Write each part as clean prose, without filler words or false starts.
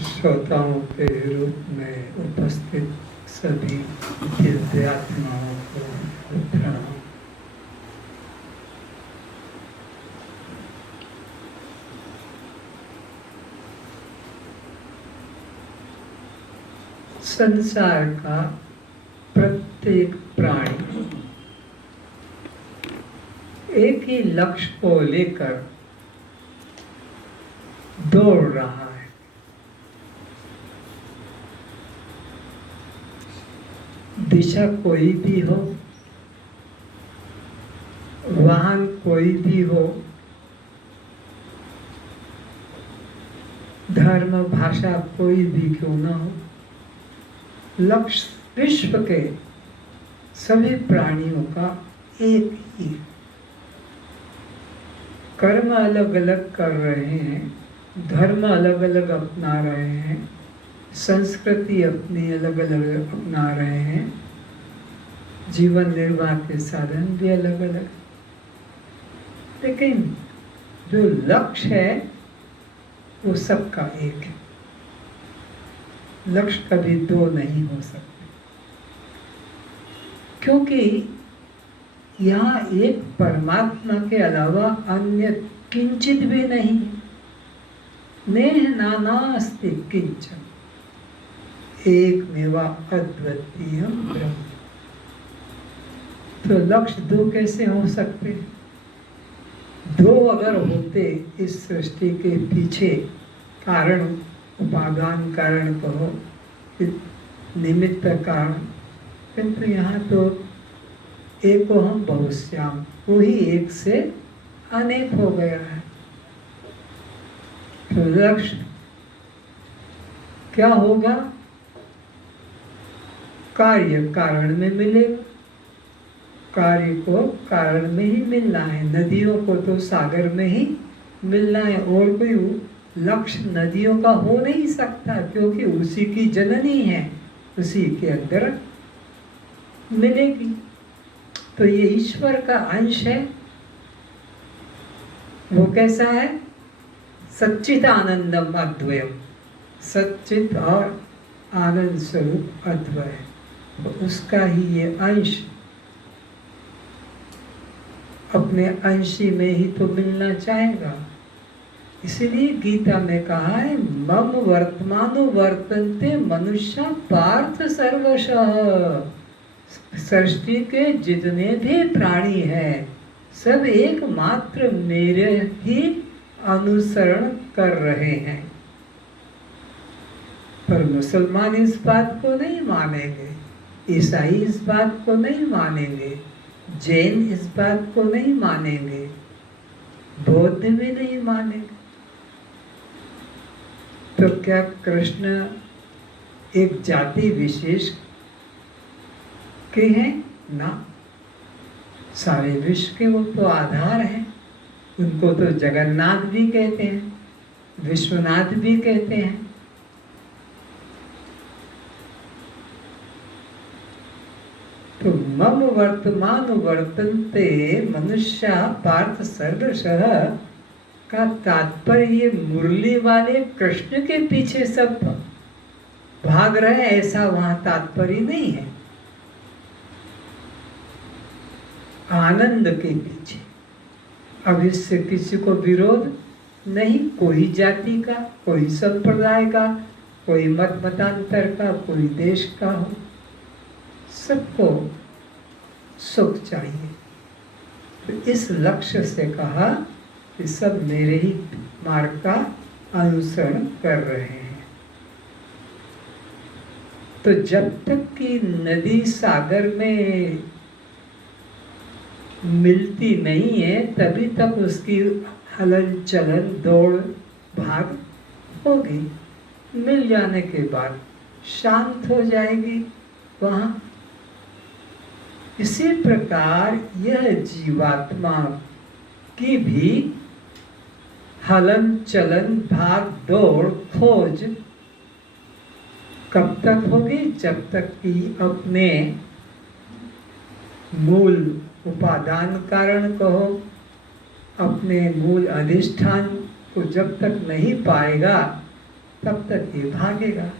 श्रोताओं के रूप में उपस्थित सभी दिव्यात्माओं को प्रणाम। संसार का प्रत्येक प्राणी एक ही लक्ष्य को लेकर दौड़ रहा है। दिशा कोई भी हो, वाहन कोई भी हो, धर्म भाषा कोई भी क्यों ना हो, लक्ष्य विश्व के सभी प्राणियों का एक ही। कर्म अलग अलग कर रहे हैं, धर्म अलग अलग अपना रहे हैं, संस्कृति अपनी अलग अलग अपना रहे हैं, जीवन निर्वाह के साधन भी अलग अलग, लेकिन जो लक्ष्य है वो सबका एक है। लक्ष्य कभी दो नहीं हो सकते, क्योंकि यहाँ एक परमात्मा के अलावा अन्य किंचित भी नहीं। नेह नानास्ति किंचन एकमेव अद्वितीयं ब्रह्म। तो लक्ष्य दो कैसे हो सकते? दो अगर होते इस सृष्टि के पीछे कारण, उपादान कारण कहो, निमित्त कारण, किंतु यहाँ तो एको हम बहुश्याम, वही एक से अनेक हो गया है। तो लक्ष्य क्या होगा? कार्य कारण में मिलेगा, कार्य को कारण में ही मिलना है। नदियों को तो सागर में ही मिलना है, और कोई लक्ष्य नदियों का हो नहीं सकता, क्योंकि उसी की जननी है, उसी के अंदर मिलेगी। तो ये ईश्वर का अंश है। वो कैसा है? सच्चित आनंदम अद्वयम, सच्चित और आनंद स्वरूप अद्वय, तो उसका ही ये अंश अपने अंशी में ही तो मिलना चाहेगा। इसीलिए गीता में कहा है, मम वर्तमानो वर्तन्ते मनुष्य पार्थ सर्वशः। सृष्टि के जितने भी प्राणी हैं सब एकमात्र मेरे ही अनुसरण कर रहे हैं। पर मुसलमान इस बात को नहीं मानेंगे, ईसाई इस बात को नहीं मानेंगे, जैन इस बात को नहीं मानेंगे, बौद्ध भी नहीं मानेंगे। तो क्या कृष्ण एक जाति विशेष के हैं? ना, सारे विश्व के वो तो आधार हैं। उनको तो जगन्नाथ भी कहते हैं, विश्वनाथ भी कहते हैं। तो मम वर्तमान वर्तन्ते मनुष्य पार्थ सर्वशः का तात्पर्य मुरली वाले कृष्ण के पीछे सब भाग रहे, ऐसा वहां तात्पर्य नहीं है। आनंद के पीछे। अब इससे किसी को विरोध नहीं, कोई जाति का, कोई संप्रदाय का, कोई मत मतांतर का, कोई देश का हो, सबको सुख चाहिए। तो इस लक्ष्य से कहा कि सब मेरे ही मार्ग का अनुसरण कर रहे हैं। तो जब तक कि नदी सागर में मिलती नहीं है, तभी तक उसकी हलन चलन दौड़ भाग होगी। मिल जाने के बाद शांत हो जाएगी वहाँ। इसी प्रकार यह जीवात्मा की भी हलन चलन भाग दौड़ खोज कब तक होगी? जब तक कि अपने मूल उपादान कारण कहो, अपने मूल अधिष्ठान को जब तक नहीं पाएगा तब तक ये भागेगा,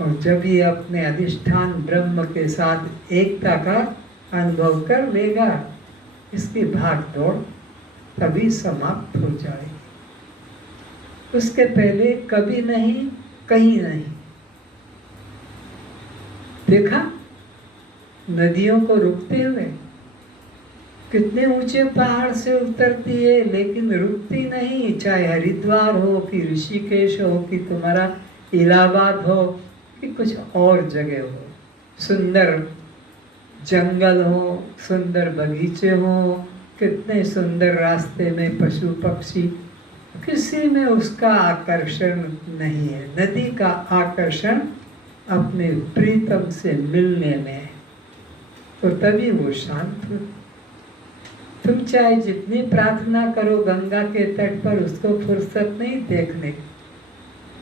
और जब ये अपने अधिष्ठान ब्रह्म के साथ एकता का अनुभव कर लेगा, इसकी भाग दौड़ तभी समाप्त हो जाएगी। उसके पहले कभी नहीं, कहीं नहीं। देखा नदियों को रुकते हुए, कितने ऊंचे पहाड़ से उतरती है लेकिन रुकती नहीं, चाहे हरिद्वार हो कि ऋषिकेश हो कि तुम्हारा इलाहाबाद हो कि कुछ और जगह हो, सुंदर जंगल हो, सुंदर बगीचे हो, कितने सुंदर रास्ते में पशु पक्षी, किसी में उसका आकर्षण नहीं है। नदी का आकर्षण अपने प्रीतम से मिलने में है, तो तभी वो शांत हो। तुम चाहे जितनी प्रार्थना करो गंगा के तट पर, उसको फुर्सत नहीं देखने।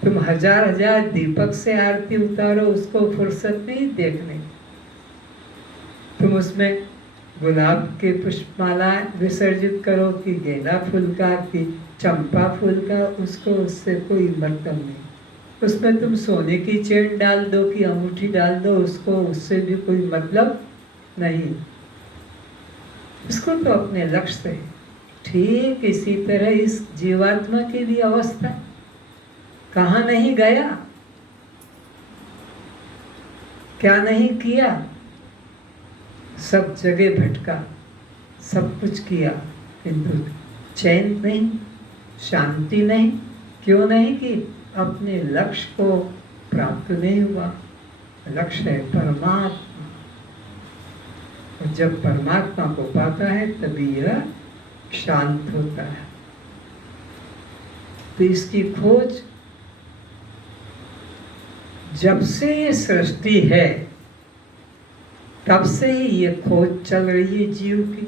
तुम हजार हजार दीपक से आरती उतारो, उसको फुर्सत नहीं देखने। तुम उसमें गुलाब के पुष्पमालाएं विसर्जित करो कि गेंदा फूल का कि चंपा फूल का, उसको उससे कोई मतलब नहीं। उसमें तुम सोने की चेन डाल दो कि अंगूठी डाल दो, उसको उससे भी कोई मतलब नहीं। उसको तो अपने लक्ष्य से। ठीक इसी तरह इस जीवात्मा की भी अवस्था, कहाँ नहीं गया, क्या नहीं किया, सब जगह भटका, सब कुछ किया, किंतु चैन नहीं, शांति नहीं। क्यों नहीं कि अपने लक्ष्य को प्राप्त नहीं हुआ। लक्ष्य है परमात्मा, और जब परमात्मा को पाता है तभी यह शांत होता है। तो इसकी खोज जब से ये सृष्टि है तब से ही ये खोज चल रही है जीव की।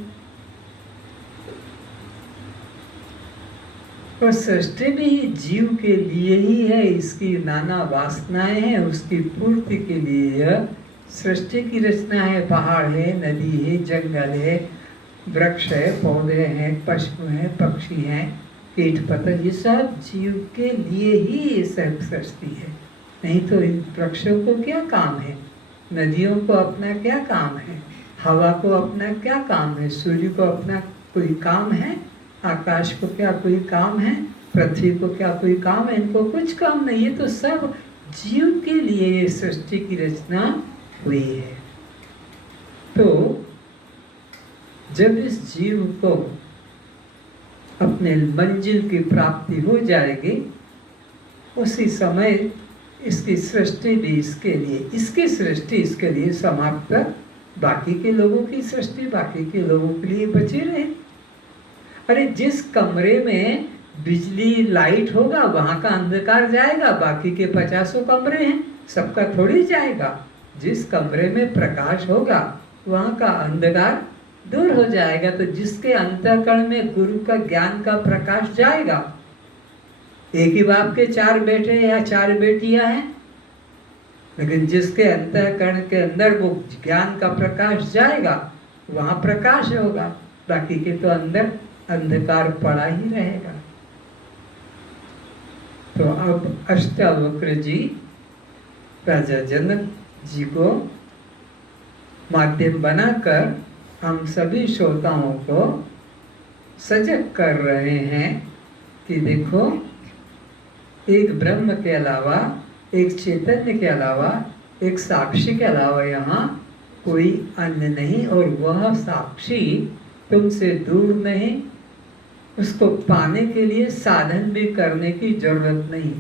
और सृष्टि भी जीव के लिए ही है, इसकी नाना वासनाएं हैं, उसकी पूर्ति के लिए यह सृष्टि की रचना है। पहाड़ है, नदी है, जंगल है, वृक्ष है, पौधे हैं, पशु हैं, पक्षी हैं, कीट पतंग, ये सब जीव के लिए ही ये सब सृष्टि है। नहीं तो इन वृक्षों को क्या काम है, नदियों को अपना क्या काम है, हवा को अपना क्या काम है, सूर्य को अपना कोई काम है, आकाश को क्या कोई काम है, पृथ्वी को क्या कोई काम है, इनको कुछ काम नहीं है। तो सब जीव के लिए ये सृष्टि की रचना हुई है। तो जब इस जीव को अपने मंजिल की प्राप्ति हो जाएगी, उसी समय इसकी सृष्टि भी इसके लिए, इसकी सृष्टि इसके लिए समाप्त, बाकी के लोगों की सृष्टि बाकी के लोगों के लिए बची रहे। अरे जिस कमरे में बिजली लाइट होगा वहां का अंधकार जाएगा, बाकी के 50 कमरे हैं, सबका थोड़ी जाएगा। जिस कमरे में प्रकाश होगा वहां का अंधकार दूर हो जाएगा। तो जिसके अंतःकरण में गुरु का ज्ञान का प्रकाश जाएगा, एक ही बाप के 4 बेटे या 4 बेटियां हैं, लेकिन जिसके अंतःकरण के अंदर वो ज्ञान का प्रकाश जाएगा वहां प्रकाश होगा, बाकी के तो अंदर अंधकार पड़ा ही रहेगा। तो अब अष्टावक्र जी राजा जनक जी को माध्यम बनाकर हम सभी श्रोताओं को सजग कर रहे हैं कि देखो, एक ब्रह्म के अलावा, एक चैतन्य के अलावा, एक साक्षी के अलावा यहाँ कोई अन्य नहीं, और वह साक्षी तुमसे दूर नहीं। उसको पाने के लिए साधन भी करने की जरूरत नहीं।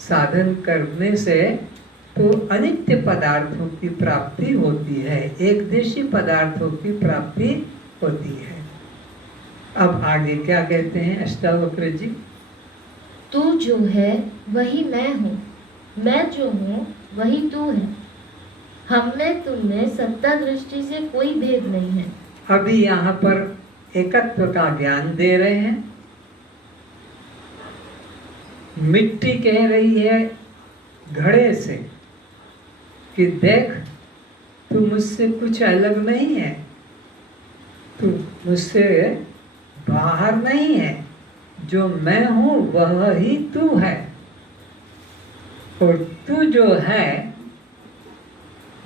साधन करने से तो अनित्य पदार्थों की प्राप्ति होती है, एक देशी पदार्थों की प्राप्ति होती है। अब आगे क्या कहते हैं अष्टावक्र जी? तू जो है वही मैं हूँ, मैं जो हूँ वही तू है। हम में तुम में सत्ता दृष्टि से कोई भेद नहीं है। अभी यहाँ पर एकत्व का ज्ञान दे रहे हैं। मिट्टी कह रही है घड़े से कि देख, तू मुझसे कुछ अलग नहीं है, तू मुझसे बाहर नहीं है। जो मैं हूँ वह ही तू है, और तू जो है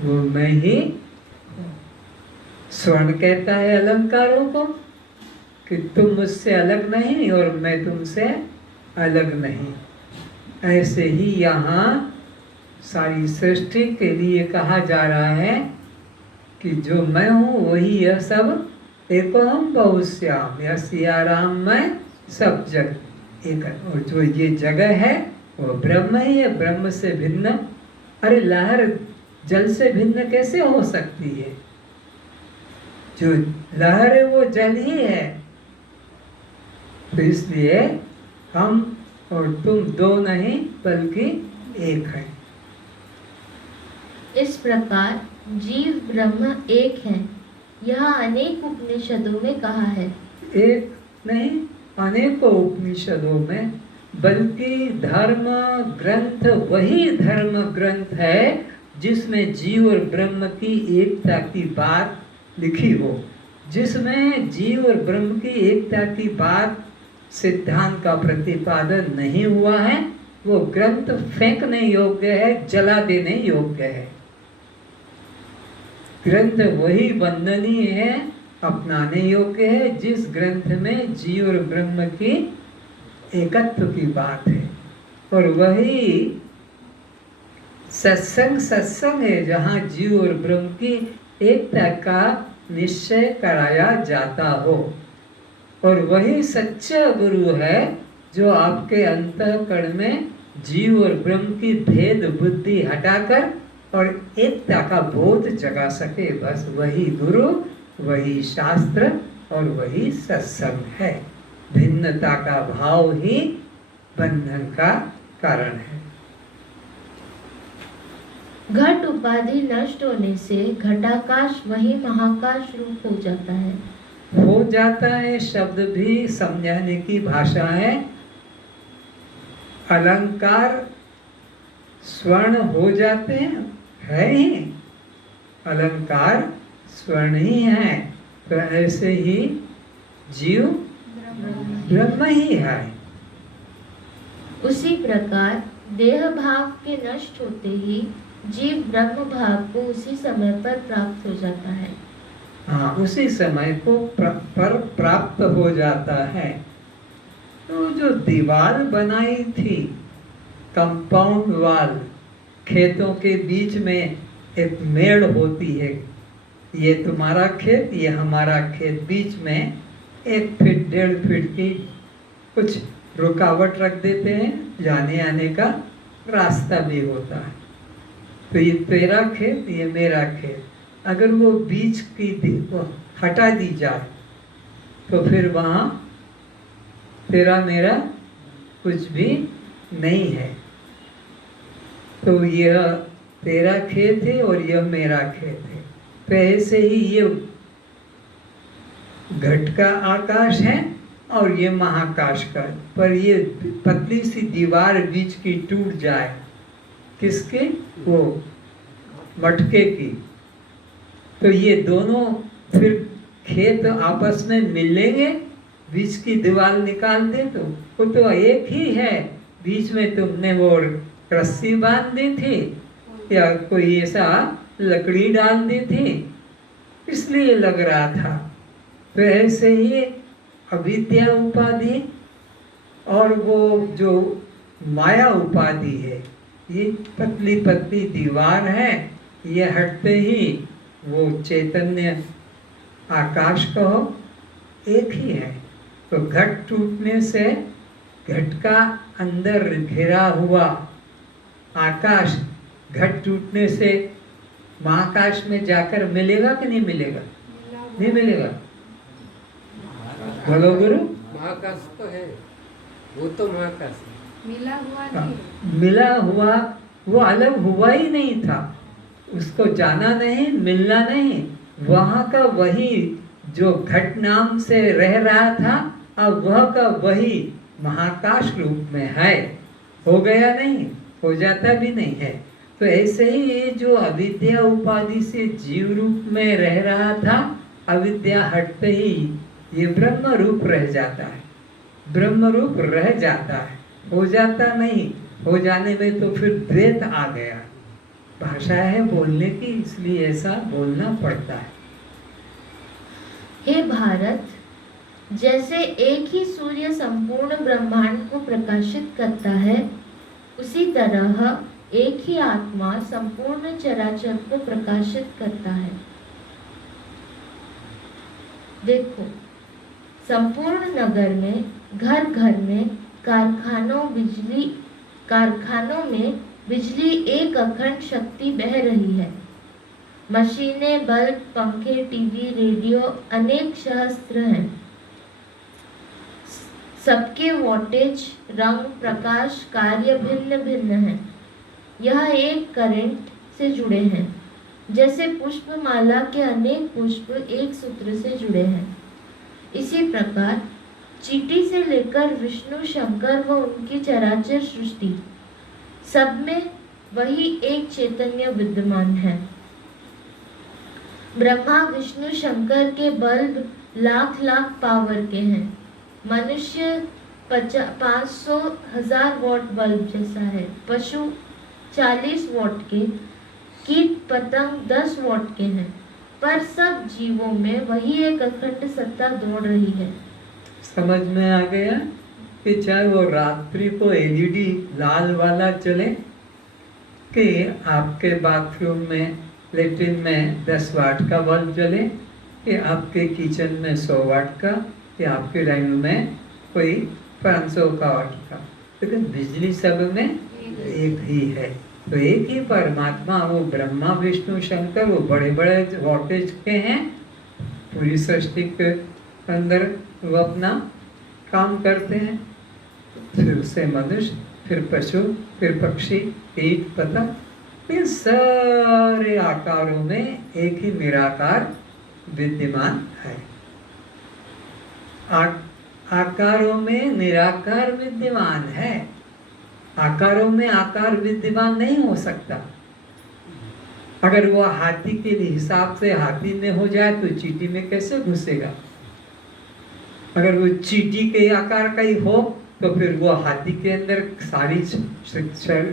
वो मैं ही हूँ। स्वर्ण कहता है अलंकारों को कि तुम मुझसे अलग नहीं और मैं तुमसे अलग नहीं। ऐसे ही यहाँ सारी सृष्टि के लिए कहा जा रहा है कि जो मैं हूँ वही यह सब एको हम बहुश्याम, यह सिया राम में सब जग एक। और जो ये जगह है वो ब्रह्म ही है, ब्रह्म से भिन्न। अरे लहर जल से भिन्न कैसे हो सकती है? जो लहर है वो जल ही है। तो इसलिए हम और तुम दो नहीं बल्कि एक है। इस प्रकार जीव ब्रह्म एक है, यह अनेक उपनिषदों में कहा है। एक नहीं, अनेकों उपनिषदों में, बल्कि धर्म ग्रंथ वही धर्म ग्रंथ है जिसमें जीव और ब्रह्म की एकता की बात लिखी हो। जिसमें जीव और ब्रह्म की एकता की बात सिद्धांत का प्रतिपादन नहीं हुआ है, वो ग्रंथ फेंकने योग्य है, जला देने योग्य है। ग्रंथ वही वंदनीय है, अपनाने योग्य है, जिस ग्रंथ में जीव और ब्रह्म की एकत्व की बात है। और वही सत्संग है जहाँ जीव और ब्रह्म की एकता का निश्चय कराया जाता हो। और वही सच्चा गुरु है जो आपके अंतःकरण में जीव और ब्रह्म की भेद बुद्धि हटाकर और एकता का बोध जगा सके। बस वही गुरु, वही शास्त्र और वही सत्संग है। भिन्नता का भाव ही बंधन का कारण है। घट उपाधि नष्ट होने से घटाकाश वही महाकाश रूप हो जाता है। हो जाता है शब्द भी समझाने की भाषा है। अलंकार स्वर्ण हो जाते हैं, है ही, अलंकार स्वर्ण ही है। तो ऐसे ही जीव ब्रह्म ही है। उसी प्रकार देह भाव के नष्ट होते ही जीव ब्रह्म भाव को उसी समय पर प्राप्त हो जाता है। हाँ, उसी समय को पर प्राप्त हो जाता है। तो जो दीवार बनाई थी, कंपाउंड वाल, खेतों के बीच में एक मेड़ होती है, ये तुम्हारा खेत, ये हमारा खेत, बीच में 1 फीट 1.5 फीट की कुछ रुकावट रख देते हैं, जाने आने का रास्ता भी होता है। तो ये तेरा खेत, ये मेरा खेत, अगर वो बीच की हटा दी जाए तो फिर वहाँ तेरा मेरा कुछ भी नहीं है। तो यह तेरा खेत है और यह मेरा खेत है। तो ऐसे ही ये घट का आकाश है और ये महाकाश का। पर ये पतली सी दीवार बीच की टूट जाए, किसके? वो मटके की, तो ये दोनों फिर खेत आपस में मिलेंगे। बीच की दीवार निकाल दे तो वो तो एक ही है। बीच में तुमने वो रस्सी बांध दी थी या कोई ऐसा लकड़ी डाल दी थी, इसलिए लग रहा था। तो ऐसे ही अविद्या उपाधि और वो जो माया उपाधि है, ये पतली पतली दीवार है, ये हटते ही वो चैतन्य आकाश कहो एक ही है। तो घट टूटने से घट का अंदर घिरा हुआ आकाश घट टूटने से महाकाश में जाकर मिलेगा कि नहीं मिलेगा? नहीं मिलेगा। बोलो गुरु। महाकाश तो है, वो तो महाकाश है। मिला हुआ नहीं, मिला हुआ वो अलग हुआ ही नहीं था, उसको जाना नहीं, मिलना नहीं। वहाँ का वही जो घट नाम से रह रहा था, अब वह का वही महाकाश रूप में है। हो गया नहीं, हो जाता भी नहीं है। तो ऐसे ही ये जो अविद्या उपाधि से जीव रूप में रह रहा था, अविद्या हटते ही ये ब्रह्म रूप रह जाता है, ब्रह्म रूप रह जाता है, हो जाता नहीं। हो जाने में तो फिर द्वैत आ गया। भाषा है बोलने की, इसलिए ऐसा बोलना पड़ता है। हे भारत, जैसे एक ही सूर्य संपूर्ण ब्रह्मांड को प्रकाशित करता है, उसी तरह एक ही आत्मा संपूर्ण चराचर को प्रकाशित करता है। देखो, संपूर्ण नगर में, घर घर में, कारखानों में बिजली एक अखंड शक्ति बह रही है। मशीनें, बल्ब, पंखे, टीवी, रेडियो अनेक सहस्त्र हैं। सबके वोल्टेज, रंग, प्रकाश, कार्य भिन्न भिन्न हैं। यह एक करंट से जुड़े हैं, जैसे पुष्पमाला के अनेक पुष्प एक सूत्र से जुड़े हैं। इसी प्रकार चींटी से लेकर विष्णु, शंकर व उनकी चराचर सृष्टि, सब में वही एक चैतन्य विद्यमान है। ब्रह्मा, विष्णु, शंकर के बल्ब लाख लाख पावर के हैं। मनुष्य 500,000 वॉट बल्ब जैसा है, पशु 40 वॉट के, कीट पतंग 10 वॉट के हैं, पर सब जीवों में वही एक अखंड सत्ता दौड़ रही है। समझ में आ गया कि चाहे वो रात्रि को एलईडी लाल वाला चले, कि आपके बाथरूम में, लेट्रिन में 10 वाट का बल्ब जले, कि आपके किचन में 100 वाट का, कि आपके डाइनिंग रूम में कोई 500 का वाट का, लेकिन बिजली सब में एक ही है। तो एक ही परमात्मा, वो ब्रह्मा, विष्णु, शंकर, वो बड़े बड़े वोल्टेज के हैं। पूरी सृष्टि के अंदर वो अपना काम करते हैं। फिर उससे मनुष्य, फिर पशु, फिर पक्षी, कीट, पतंग, इन सारे आकारों में एक ही निराकार विद्यमान है। आकारों में निराकार विद्यमान है। आकारों में आकार विद्यमान नहीं हो सकता। अगर वो हाथी के हिसाब से हाथी में हो जाए तो चींटी में कैसे घुसेगा? अगर वो चींटी के आकार का ही हो तो फिर वो हाथी के अंदर सारी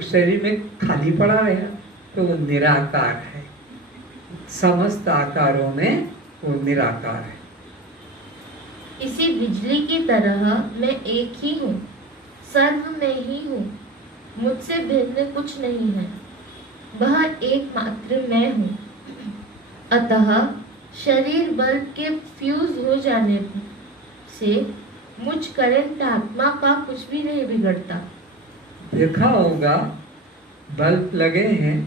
शरीर में खाली पड़ा रहेगा। तो वो निराकार है। समस्त आकारों में वो निराकार है। इसी बिजली की तरह मैं एक ही हूँ, सर्व में ही हूँ, मुझसे भिन्न कुछ नहीं है। वह एकमात्र मैं हूँ। अतः शरीर बल्ब के फ्यूज हो जाने से मुझ करंट आत्मा का कुछ भी नहीं बिगड़ता। देखा होगा बल्ब लगे हैं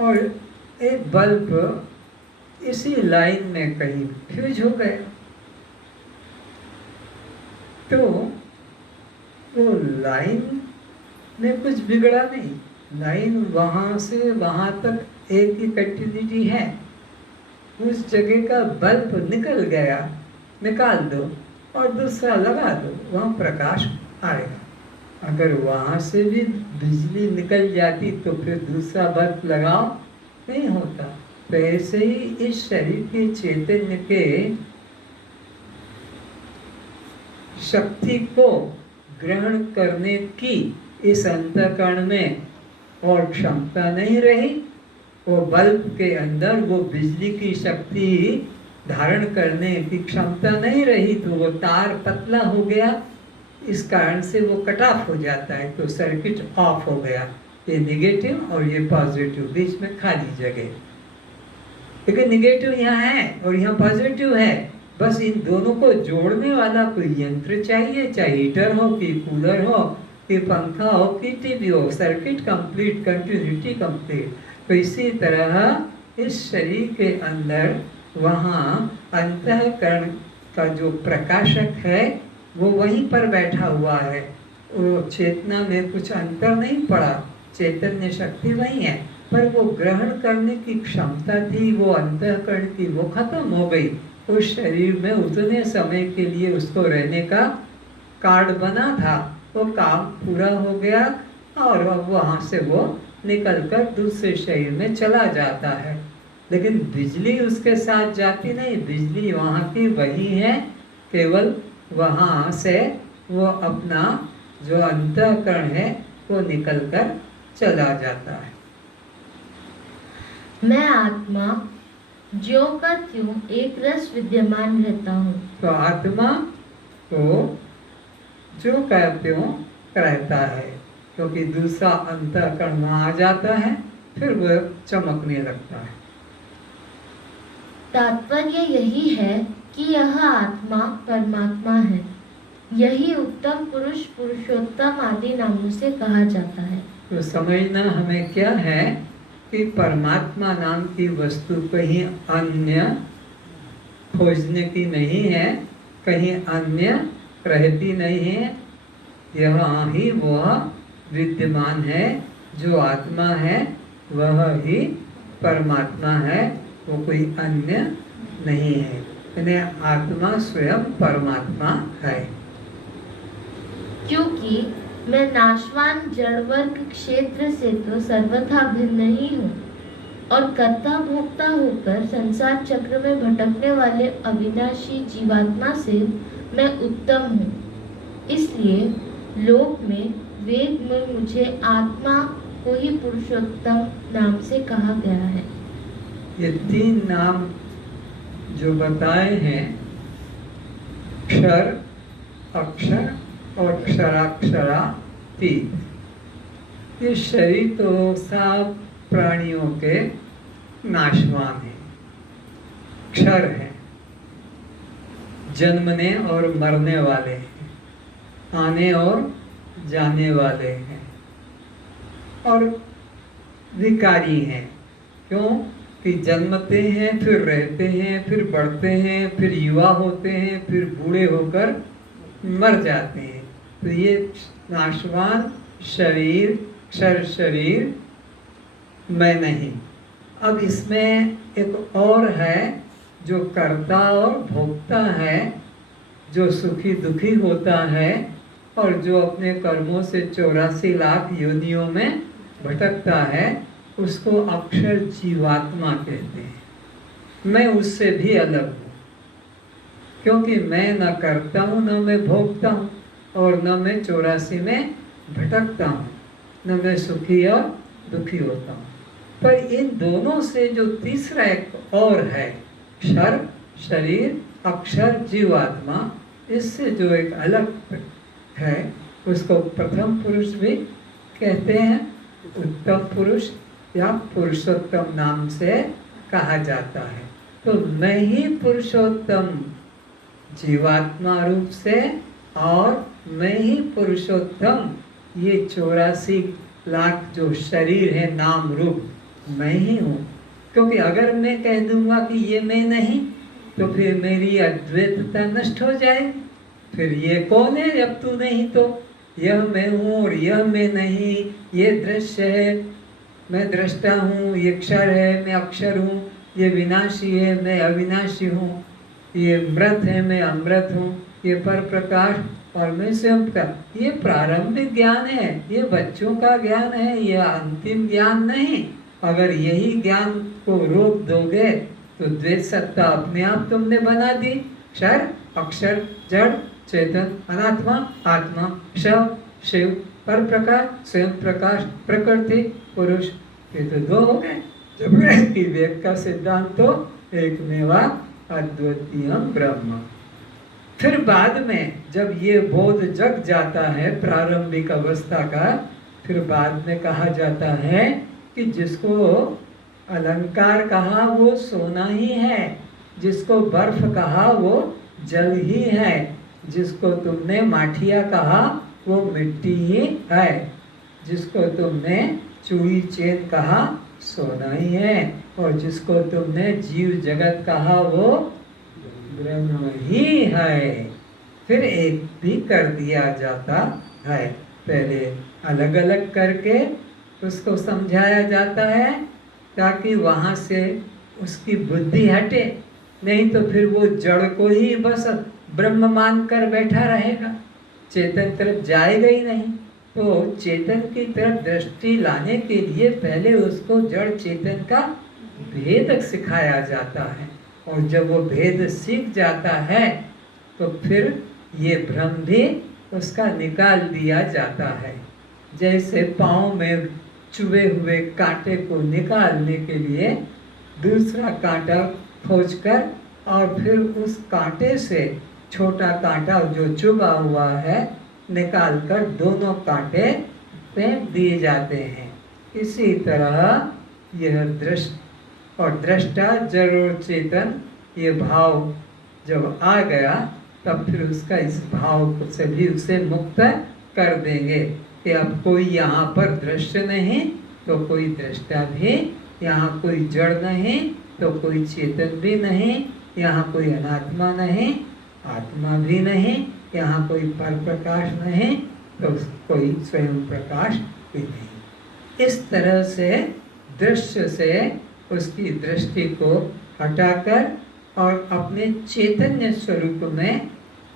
और एक बल्ब इसी लाइन में कहीं फ्यूज हो गया, तो वो लाइन में कुछ बिगड़ा नहीं। लाइन वहाँ से वहाँ तक एक ही कंटिन्यूटी है। उस जगह का बल्ब निकल गया, निकाल दो और दूसरा लगा दो, वहाँ प्रकाश आएगा। अगर वहाँ से भी बिजली निकल जाती तो फिर दूसरा बल्ब लगाओ, नहीं होता। तो ऐसे ही इस शरीर के चैतन्य के शक्ति को ग्रहण करने की इस अंतःकरण में और क्षमता नहीं रही। वो बल्ब के अंदर वो बिजली की शक्ति धारण करने की क्षमता नहीं रही, तो वो तार पतला हो गया। इस कारण से वो कट ऑफ हो जाता है, तो सर्किट ऑफ हो गया। ये निगेटिव और ये पॉजिटिव, बीच में खाली जगह। लेकिन निगेटिव यहाँ है और यहाँ पॉजिटिव है। बस इन दोनों को जोड़ने वाला कोई यंत्र चाहिए, चाहे हीटर हो कि कूलर हो कि पंखा हो कि टीवी हो। Circuit complete, continuity complete. तो इसी तरह इस शरीर के अंदर वहाँ अंतःकरण का जो प्रकाशक है वो वहीं पर बैठा हुआ है। वो चेतना में कुछ अंतर नहीं पड़ा, चैतन्य शक्ति वही है, पर वो ग्रहण करने की क्षमता थी, वो अंतःकरण की, वो खत्म हो गई। उस शरीर में उतने समय के लिए उसको रहने का कार्ड बना था, वो काम पूरा हो गया और अब वहाँ से वो निकलकर दूसरे शरीर में चला जाता है। लेकिन बिजली उसके साथ जाती नहीं, बिजली वहाँ की वही है केवल वहाँ से वो अपना जो अंतःकरण है वो निकल कर चला जाता है। मैं आत्मा ज्यों का त्यों एक रस विद्यमान रहता हूँ। तो आत्मा को जो का त्यों रहता है, क्योंकि दूसरा अंतःकरण वहाँ आ जाता है, फिर वह चमकने लगता है। तात्पर्य यही है कि यह आत्मा परमात्मा है। यही उत्तम पुरुष, पुरुषोत्तम आदि नामों से कहा जाता है। तो समझना हमें क्या है कि परमात्मा नाम की वस्तु कहीं अन्य खोजने की नहीं है, कहीं अन्य रहती नहीं है। यहाँ ही वह विद्यमान है। जो आत्मा है वह ही परमात्मा है, वो कोई अन्य नहीं है। यानी आत्मा स्वयं परमात्मा है। क्योंकि मैं नाशवान जड़ वर्ग क्षेत्र से तो सर्वथा भिन्न ही हूँ और कर्ता भोक्ता होकर संसार चक्र में भटकने वाले अविनाशी जीवात्मा से मैं उत्तम हूँ। इसलिए लोक में वेद में मुझे आत्मा को ही पुरुषोत्तम नाम से कहा गया है। ये तीन नाम जो बताए हैं, क्षर, अक्षर और क्षराक्षरातीत, ये शरीर तो सब प्राणियों के नाशवान है। क्षर है, जन्मने और मरने वाले हैं, आने और जाने वाले हैं, और विकारी हैं। क्यों कि जन्मते हैं, फिर रहते हैं, फिर बढ़ते हैं, फिर युवा होते हैं, फिर बूढ़े होकर मर जाते हैं। तो ये नाशवान शरीर, क्षर शरीर मैं नहीं। अब इसमें एक और है जो कर्ता और भोक्ता है, जो सुखी दुखी होता है और जो अपने कर्मों से 84 लाख योनियों में भटकता है, उसको अक्षर जीवात्मा कहते हैं। मैं उससे भी अलग हूँ, क्योंकि मैं न करता हूँ, न मैं भोगता हूँ, और न मैं 84 में भटकता हूँ, न मैं सुखी और दुखी होता हूँ। पर इन दोनों से जो तीसरा एक और है, क्षर शरीर, अक्षर जीवात्मा, इससे जो एक अलग है, उसको प्रथम पुरुष भी कहते हैं, उत्तम पुरुष या पुरुषोत्तम नाम से कहा जाता है। तो मैं ही पुरुषोत्तम जीवात्मा रूप से, और मैं ही पुरुषोत्तम ये 84 लाख जो शरीर है नाम रूप, मैं ही हूँ। क्योंकि अगर मैं कह दूंगा कि ये मैं नहीं, तो फिर मेरी अद्वैतता नष्ट हो जाए। फिर ये कौन है जब तू नहीं? तो यह मैं हूँ और यह मैं नहीं, ये दृश्य है, मैं दृष्टा हूँ, ये क्षर है, मैं अक्षर हूँ, ये विनाशी है, मैं अविनाशी हूँ, ये मृत है, मैं अमृत हूँ, ये पर प्रकाश और मैं स्वयं का। ये प्रारंभिक ज्ञान है, ये बच्चों का ज्ञान है, ये अंतिम ज्ञान नहीं। अगर यही ज्ञान को रोक दोगे तो द्वैत सत्ता अपने आप तुमने बना दी। क्षर अक्षर, जड़ चेतन, अनात्मा आत्मा, शव शिव, पर प्रकाश स्वयं प्रकाश, प्रकृति पुरुष, ये तो दो हो गए। जब विवेक का सिद्धांत तो एक मेवा अद्वितीयम ब्रह्म। फिर बाद में जब ये बोध जग जाता है प्रारंभिक अवस्था का, फिर बाद में कहा जाता है कि जिसको अलंकार कहा वो सोना ही है, जिसको बर्फ कहा वो जल ही है, जिसको तुमने माठिया कहा वो मिट्टी ही है, जिसको तुमने चूड़ी चेन कहा सोना ही है, और जिसको तुमने जीव जगत कहा वो ब्रह्म ही है। फिर एक भी कर दिया जाता है। पहले अलग अलग करके उसको समझाया जाता है ताकि वहाँ से उसकी बुद्धि हटे, नहीं तो फिर वो जड़ को ही बस ब्रह्म मान कर बैठा रहेगा, चेतन तरफ जाएगा ही नहीं। तो चेतन की तरफ दृष्टि लाने के लिए पहले उसको जड़ चेतन का भेद सिखाया जाता है, और जब वो भेद सीख जाता है तो फिर ये भ्रम भी उसका निकाल दिया जाता है। जैसे पाँव में चुभे हुए कांटे को निकालने के लिए दूसरा कांटा खोजकर और फिर उस कांटे से छोटा कांटा जो चुभा हुआ है निकालकर दोनों कांटे फेंक दिए जाते हैं। इसी तरह यह दृष्ट और दृष्टा जरूर चेतन ये भाव जब आ गया तब फिर उसका इस भाव से भी उसे मुक्त कर देंगे कि अब कोई यहाँ पर दृश्य नहीं तो कोई दृष्टा भी, यहाँ कोई जड़ नहीं तो कोई चेतन भी नहीं, यहाँ कोई अनात्मा नहीं आत्मा भी नहीं, यहाँ कोई पर प्रकाश नहीं तो कोई स्वयं प्रकाश भी नहीं। इस तरह से दृश्य से उसकी दृष्टि को हटाकर और अपने चैतन्य स्वरूप में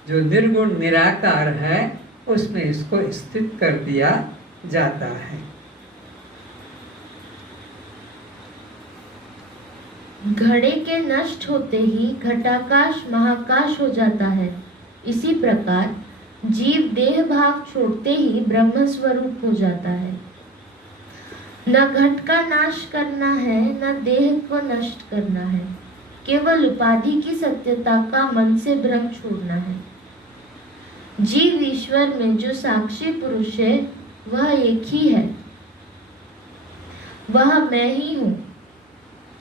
जो निर्गुण निराकार है उसमें इसको स्थित कर दिया जाता है। घड़े के नष्ट होते ही घटाकाश महाकाश हो जाता है। इसी प्रकार जीव देह भाव छोड़ते ही ब्रह्म स्वरूप हो जाता है। न घट का नाश करना है न देह को नष्ट करना है, केवल उपाधि की सत्यता का मन से भ्रम छोड़ना है। जीव ईश्वर में जो साक्षी पुरुष है वह एक ही है, वह मैं ही हूँ।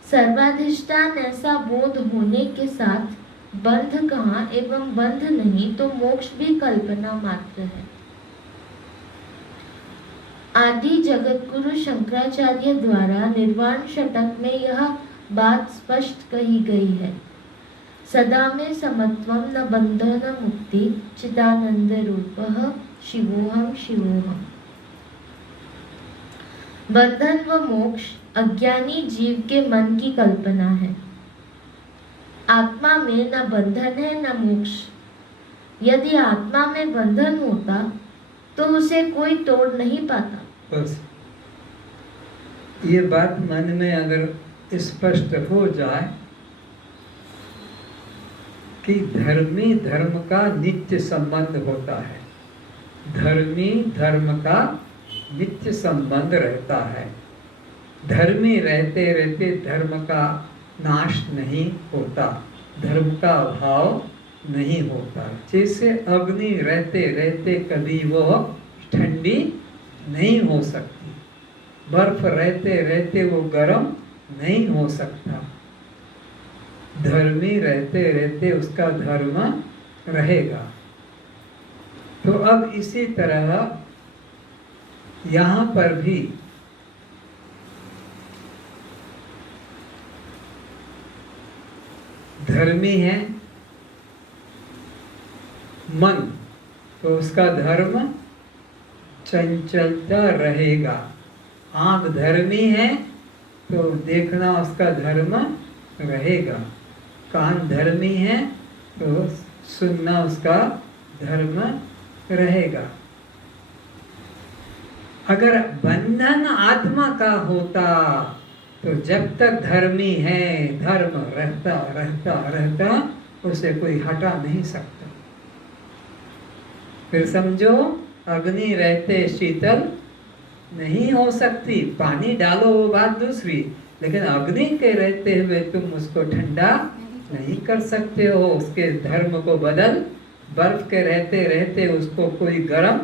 सर्वाधिष्ठान ऐसा बोध होने के साथ बंध कहाँ एवं बंध नहीं तो मोक्ष भी कल्पना मात्र है। आदि जगत गुरु शंकराचार्य द्वारा निर्वाण षटक में यह बात स्पष्ट कही गई है। सदा में समत्वम न बंध न मुक्ति चिदानंद रूपः शिवोहम शिवोहम। बंधन व मोक्ष अज्ञानी जीव के मन की कल्पना है। आत्मा में न बंधन है न मोक्ष। यदि आत्मा में बंधन होता तो उसे कोई तोड़ नहीं पाता। बस ये बात मन में अगर स्पष्ट हो जाए कि धर्मी धर्म का नित्य संबंध होता है, धर्मी धर्म का नित्य संबंध रहता है। धर्मी रहते रहते धर्म का नाश नहीं होता, धर्म का अभाव नहीं होता। जैसे अग्नि रहते रहते कभी वो ठंडी नहीं हो सकती, बर्फ रहते रहते वो गर्म नहीं हो सकता। धर्मी रहते रहते उसका धर्म रहेगा। तो अब इसी तरह यहाँ पर भी धर्मी है मन, तो उसका धर्म चंचलता रहेगा। आँख धर्मी है तो देखना उसका धर्म रहेगा। कान धर्मी है तो सुनना उसका धर्म रहेगा। अगर बंधन आत्मा का होता तो जब तक धर्मी है धर्म रहता रहता रहता, उसे कोई हटा नहीं सकता। फिर समझो अग्नि रहते शीतल नहीं हो सकती, पानी डालो वो बात दूसरी, लेकिन अग्नि के रहते हुए तुम उसको ठंडा नहीं कर सकते हो। उसके धर्म को बदल, बर्फ के रहते रहते उसको कोई गर्म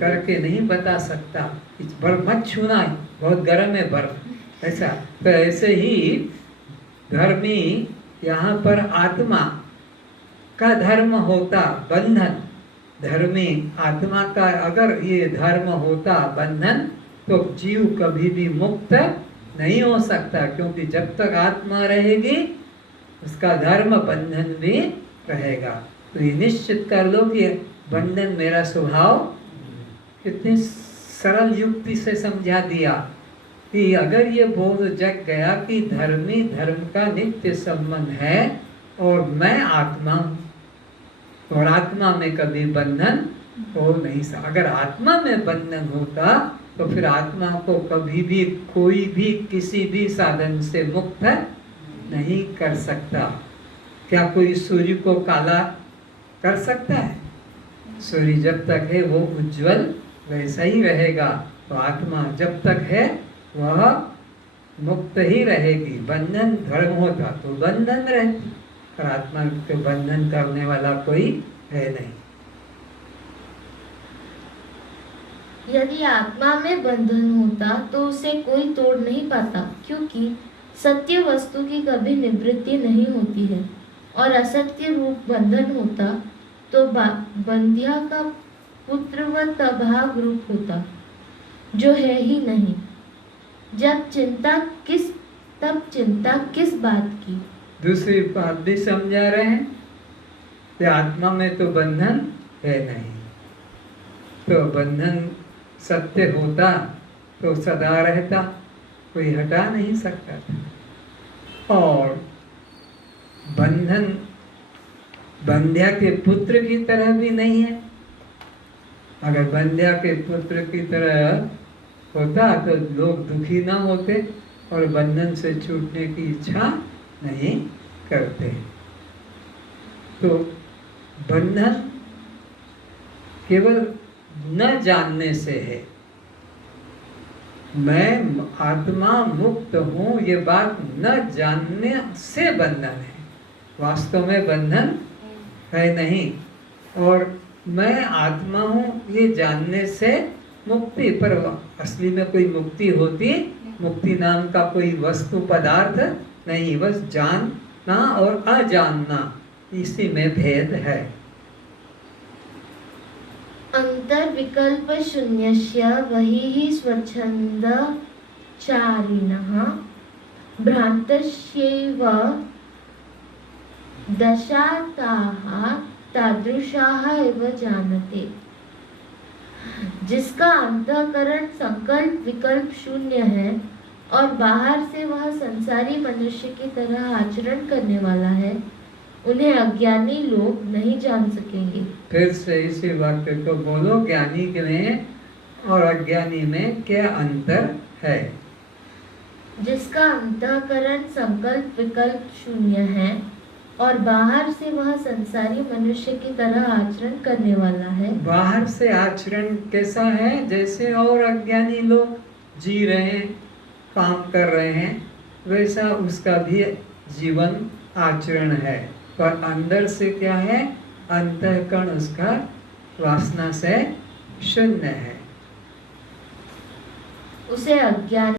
करके नहीं बता सकता। इस बर्फ मत छूना, बहुत गर्म है बर्फ, ऐसा। तो ऐसे ही धर्मी यहाँ पर आत्मा का धर्म होता बंधन, धर्मी आत्मा का अगर ये धर्म होता बंधन तो जीव कभी भी मुक्त नहीं हो सकता, क्योंकि जब तक आत्मा रहेगी उसका धर्म बंधन भी रहेगा। तो ये निश्चित कर लो कि बंधन मेरा स्वभाव। कितनी सरल युक्ति से समझा दिया कि अगर ये बोध जग गया कि धर्मी धर्म का नित्य संबंध है और मैं आत्मा हूँ, और आत्मा में कभी बंधन हो नहीं सकता। अगर आत्मा में बंधन होता तो फिर आत्मा को कभी भी कोई भी किसी भी साधन से मुक्त नहीं कर सकता। क्या कोई सूर्य को काला कर सकता है? सूर्य जब तक है वो उज्जवल वैसा ही रहेगा, तो आत्मा जब तक है वह मुक्त ही रहेगी। बंधन धर्म होता तो बंधन रहती, पर आत्मा को बंधन करने वाला कोई है नहीं। यदि आत्मा में बंधन होता तो उसे कोई तोड़ नहीं पाता, क्योंकि सत्य वस्तु की कभी निवृत्ति नहीं होती है, और असत्य रूप बंधन होता तो बंध्या का पुत्रवत अभाव रूप होता, जो है ही नहीं। तब चिंता किस बात की? दूसरी बात भी समझा रहे हैं कि आत्मा में तो बंधन है नहीं, तो बंधन सत्य होता तो सदा रहता, कोई हटा नहीं सकता था। और बंधन बंध्या के पुत्र की तरह भी नहीं है। अगर बंध्या के पुत्र की तरह होता तो लोग दुखी ना होते और बंधन से छूटने की इच्छा नहीं करते। तो बंधन केवल न जानने से है। मैं आत्मा मुक्त हूँ ये बात न जानने से बंधन है, वास्तव में बंधन है नहीं। और मैं आत्मा हूँ ये जानने से मुक्ति, पर असली में कोई मुक्ति होती, मुक्ति नाम का कोई वस्तु पदार्थ नहीं, बस जानना और अजानना, इसी में भेद है। अंतर विकल्प शून्यस्य वही स्वच्छंद चारिणः भ्रांतस्यैव दशाताः तादृशाः एव जानते। जिसका अंतःकरण संकल्प विकल्प शून्य है और बाहर से वह संसारी मनुष्य की तरह आचरण करने वाला है, उन्हें अज्ञानी लोग नहीं जान सकेंगे। फिर से इसी वाक्य को बोलो, ज्ञानी में और अज्ञानी में क्या अंतर है? जिसका अंतःकरण संकल्प विकल्प शून्य है और बाहर से वह संसारी मनुष्य की तरह आचरण करने वाला है। बाहर से आचरण कैसा है? जैसे और अज्ञानी लोग जी रहे हैं, काम कर रहे हैं, वैसा उसका भी जीवन आचरण है, पर अंदर से क्या है? अंतःकरण उसका वासना से शून्य है। उसे अज्ञान